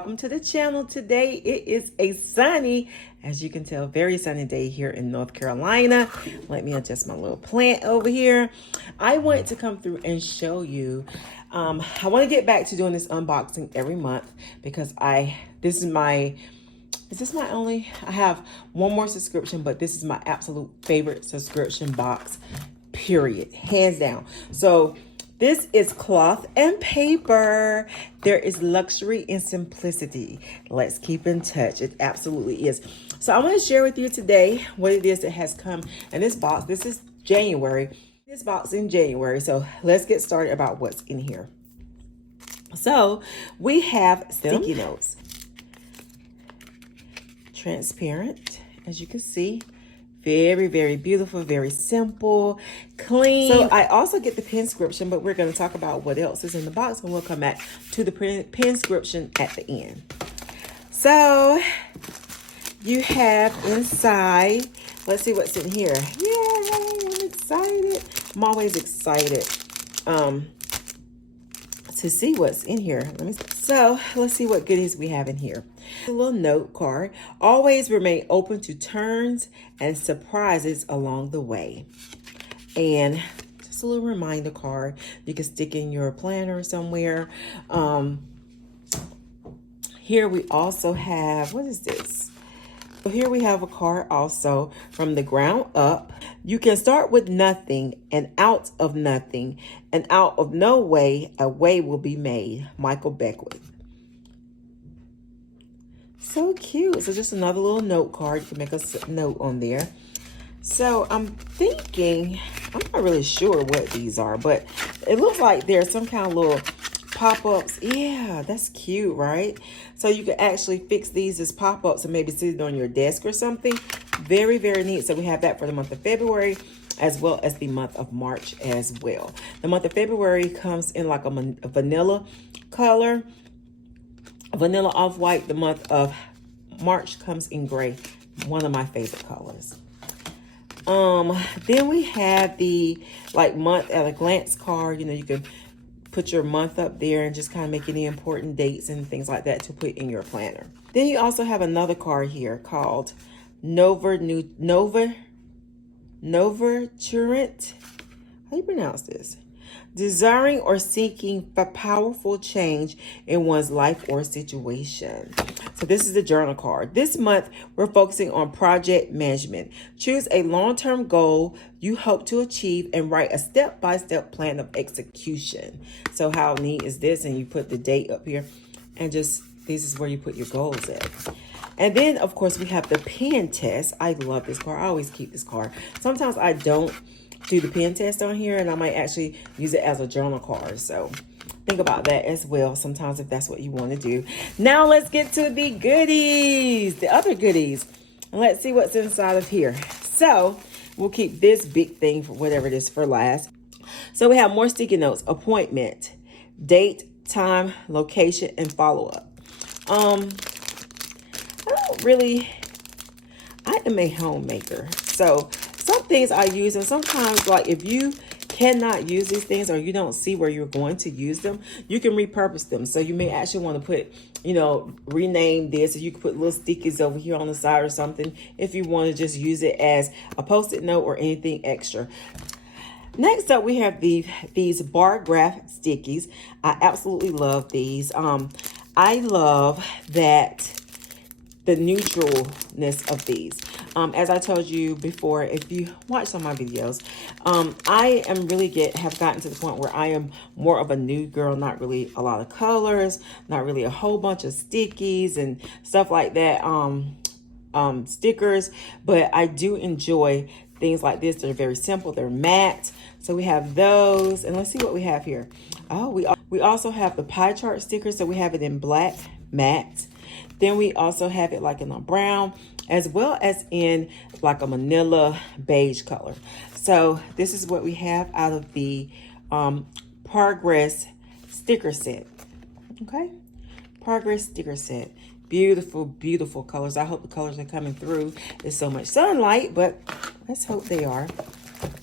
welcome to the channel. Today it is a sunny, as you can tell, very sunny day here in North Carolina. Let me adjust my little plant over here. I wanted to come through and show you. I want to get back to doing this unboxing every month because I have one more subscription, but this is my absolute favorite subscription box, period, hands down. So this is cloth and paper. There is luxury and simplicity. Let's keep in touch. It absolutely is. So I want to share with you today what it is that has come in this box. This is January. This box in January. So let's get started about what's in here. So we have sticky notes. Transparent, as you can see. Very, very beautiful, very simple, clean. So I also get the pen-scription, but we're going to talk about what else is in the box, and we'll come back to the pen-scription at the end. So you have inside, let's see what's in here. Yay, I'm excited. I'm always excited to see what's in here. So let's see what goodies we have in here. A little note card. Always remain open to turns and surprises along the way. And just a little reminder card you can stick in your planner somewhere. Here we also have, what is this? So here we have a card also from the ground up. You can start with nothing, and out of nothing, and out of no way, a way will be made. Michael Beckwith. So cute. So just another little note card. You can make a note on there. So I'm thinking, I'm not really sure what these are, but it looks like there's some kind of little pop-ups. Yeah, that's cute, right? So you can actually fix these as pop-ups and maybe sit it on your desk or something. Very, very neat. So we have that for the month of February as well as the month of March as well. The month of February comes in like a vanilla color, vanilla off-white. The month of March comes in gray, one of my favorite colors. Then we have the like month at a glance card. You know, you can put your month up there and just kind of make any important dates and things like that to put in your planner. Then you also have another card here called Nurturant. How do you pronounce this? Desiring or seeking for powerful change in one's life or situation. So this is the journal card. This month, we're focusing on project management. Choose a long-term goal you hope to achieve and write a step-by-step plan of execution. So how neat is this? And you put the date up here and just, this is where you put your goals at. And then, of course, we have the pen test. I love this card. I always keep this card. Sometimes I don't do the pen test on here, and I might actually use it as a journal card. So think about that as well sometimes if that's what you want to do. Now let's get to the goodies, the other goodies. And let's see what's inside of here. So we'll keep this big thing for whatever it is for last. So we have more sticky notes, appointment, date, time, location, and follow-up. I am a homemaker, so some things I use, and sometimes like if you cannot use these things or you don't see where you're going to use them, you can repurpose them. So you may actually want to put, you know, rename this, or you can put little stickies over here on the side or something if you want to just use it as a post-it note or anything extra. Next up, we have these bar graph stickies. I absolutely love these. I love that the neutralness of these. As I told you before, if you watch some of my videos, I am have gotten to the point where I am more of a nude girl, not really a lot of colors, not really a whole bunch of stickies and stuff like that, stickers, but I do enjoy things like this. They're very simple, they're matte. So we have those, and let's see what we have here. Oh, we also have the pie chart stickers, so we have it in black matte. Then we also have it like in a brown, as well as in like a manila beige color. So this is what we have out of the Progress sticker set. Okay, Progress sticker set. Beautiful, beautiful colors. I hope the colors are coming through. There's so much sunlight, but let's hope they are.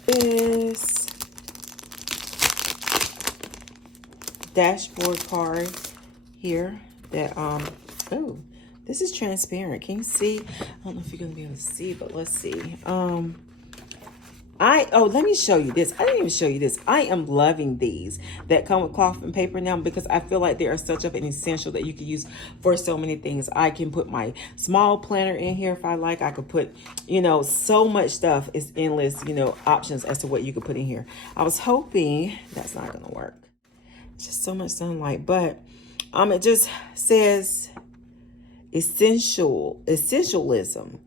This dashboard card here that Oh, this is transparent. Can you see? I don't know if you're gonna be able to see, but let's see. Let me show you this. I didn't even show you this. I am loving these that come with cloth and paper now, because I feel like they are such of an essential that you can use for so many things. I can put my small planner in here if I like. I could put, so much stuff. It's endless, options as to what you could put in here. I was hoping that's not gonna work. It's just so much sunlight, but it just says essentialism.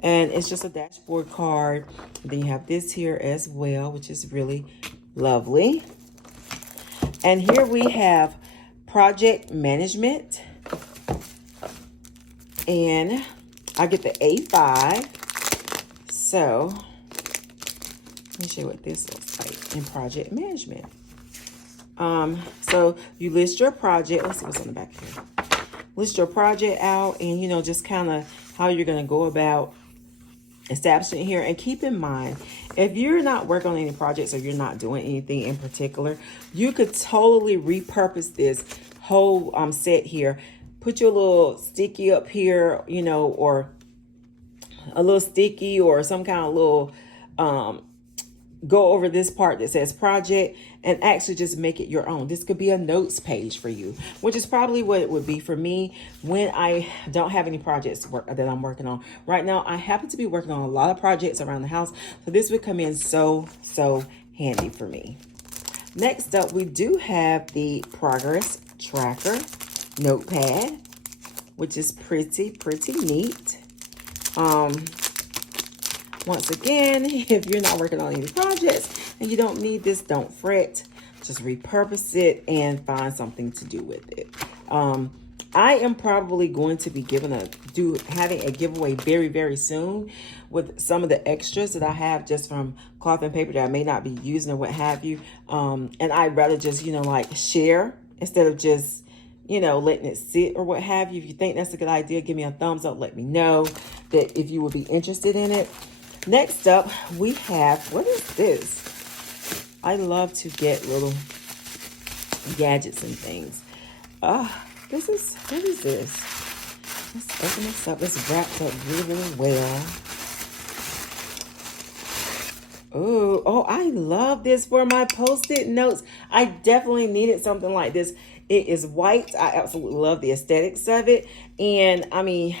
And it's just a dashboard card. Then you have this here as well, which is really lovely. And here we have project management. And I get the A5. So let me show you what this looks like in project management. So you list your project. Let's see what's on the back here. List your project out, and just kind of how you're going to go about establishing here. And keep in mind, if you're not working on any projects or you're not doing anything in particular, you could totally repurpose this whole set here. Put your little sticky up here, or a little sticky or some kind of little go over this part that says project and actually just make it your own. This could be a notes page for you, which is probably what it would be for me when I don't have any projects that I'm working on. Right now, I happen to be working on a lot of projects around the house, so this would come in so handy for me. Next up, we do have the progress tracker notepad, which is pretty neat. Once again, if you're not working on any projects and you don't need this, don't fret. Just repurpose it and find something to do with it. I am probably going to be having a giveaway very soon with some of the extras that I have just from cloth and paper that I may not be using or what have you. And I'd rather just, share instead of just, letting it sit or what have you. If you think that's a good idea, give me a thumbs up. Let me know that if you would be interested in it. Next up, we have, what is this? I love to get little gadgets and things. What is this? Let's open this up. It's wrapped up really well. Oh, I love this for my Post-it notes. I definitely needed something like this. It is white. I absolutely love the aesthetics of it. And I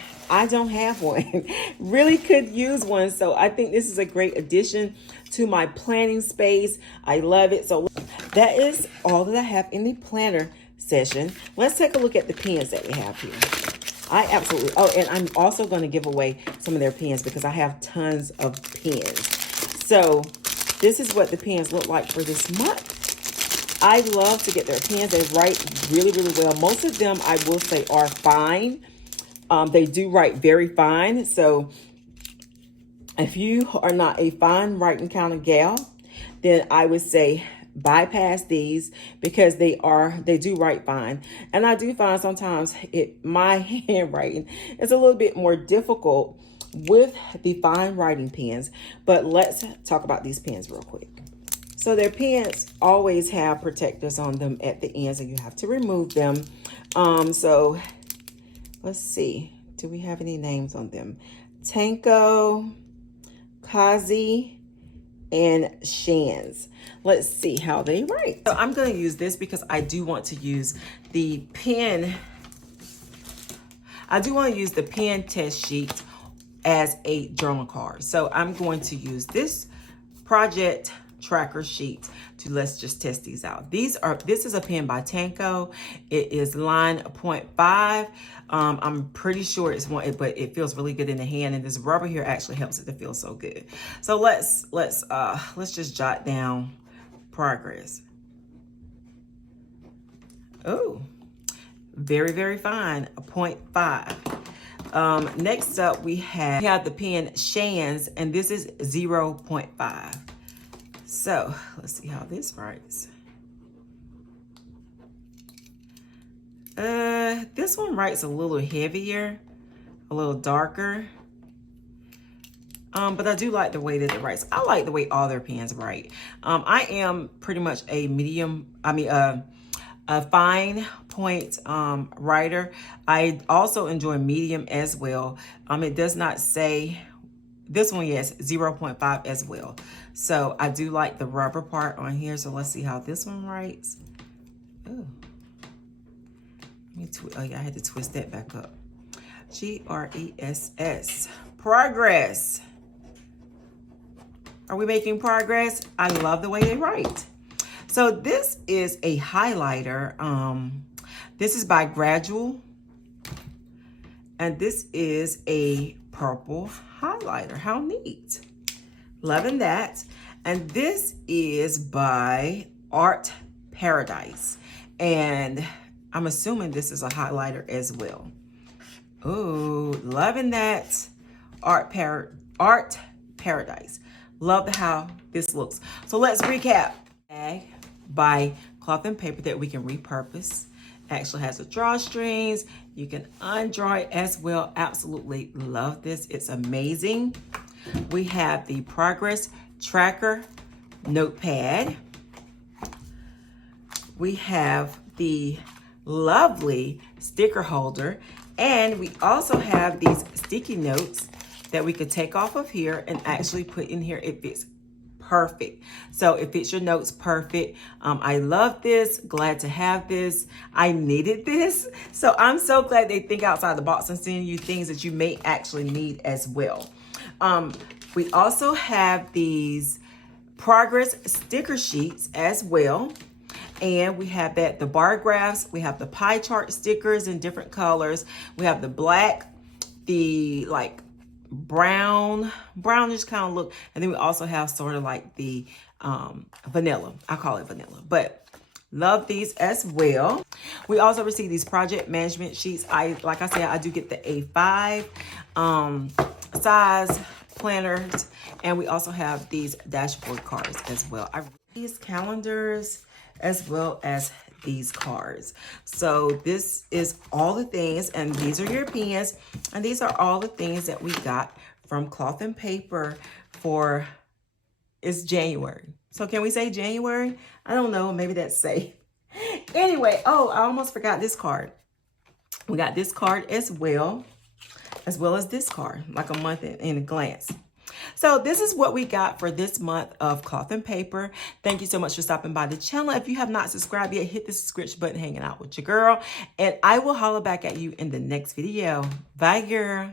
don't have one. Really could use one. So I think this is a great addition to my planning space. I love it. So that is all that I have in the planner session. Let's take a look at the pens that we have here. And I'm also going to give away some of their pens because I have tons of pens. So this is what the pens look like for this month. I love to get their pens. They write really well. Most of them, I will say, are fine. They do write very fine. So if you are not a fine writing kind of gal, then I would say bypass these because they do write fine. And I do find sometimes my handwriting is a little bit more difficult with the fine writing pens. But let's talk about these pens real quick. So their pens always have protectors on them at the ends, and you have to remove them. So let's see. Do we have any names on them? Tanko, Kazi, and Shans. Let's see how they write. So I'm going to use this because I do want to use the pen. I do want to use the pen test sheet as a journal card. So I'm going to use this project tracker sheet let's just test these out. This is a pen by Tanko. It is line 0.5. I'm pretty sure it's one, but it feels really good in the hand, and this rubber here actually helps it to feel so good. So let's just jot down progress. Oh, very fine, a 0.5. Next up, we have the pen Shans, and this is 0.5. So let's see how this writes. This one writes a little heavier, a little darker. But I do like the way that it writes. I like the way all their pens write. I am pretty much a a fine point writer. I also enjoy medium as well. It does not say, this one, yes, 0.5 as well. So I do like the rubber part on here. So let's see how this one writes. Oh, oh yeah, I had to twist that back up. G-R-E-S-S, progress. Are we making progress? I love the way they write. So this is a highlighter. This is by Gradual. And this is a purple highlighter. How neat. Loving that. And this is by Art Paradise. And I'm assuming this is a highlighter as well. Ooh, loving that. Art Paradise. Love how this looks. So let's recap. Bag by Cloth and Paper that we can repurpose. Actually has the drawstrings. You can undraw it as well. Absolutely love this. It's amazing. We have the Progress Tracker notepad. We have the lovely sticker holder. And we also have these sticky notes that we could take off of here and actually put in here. It fits perfect. So it fits your notes perfect. I love this. Glad to have this. I needed this. So I'm so glad they think outside the box and send you things that you may actually need as well. We also have these progress sticker sheets as well. And we have the bar graphs. We have the pie chart stickers in different colors. We have the black, the like brownish kind of look. And then we also have sort of like the vanilla. I call it vanilla, but love these as well. We also receive these project management sheets. Like I said, I do get the A5 size planners. And we also have these dashboard cards as well. These calendars as well as these cards. So this is all the things, and these are your pens, and these are all the things that we got from Cloth and Paper for, it's January. So can we say January? I don't know, maybe that's safe. Anyway, oh, I almost forgot this card. We got this card as well as this card, like a month in a glance. So this is what we got for this month of Cloth and Paper. Thank you so much for stopping by the channel. If you have not subscribed yet, hit the subscription button, hanging out with your girl. And I will holler back at you in the next video. Bye, girl.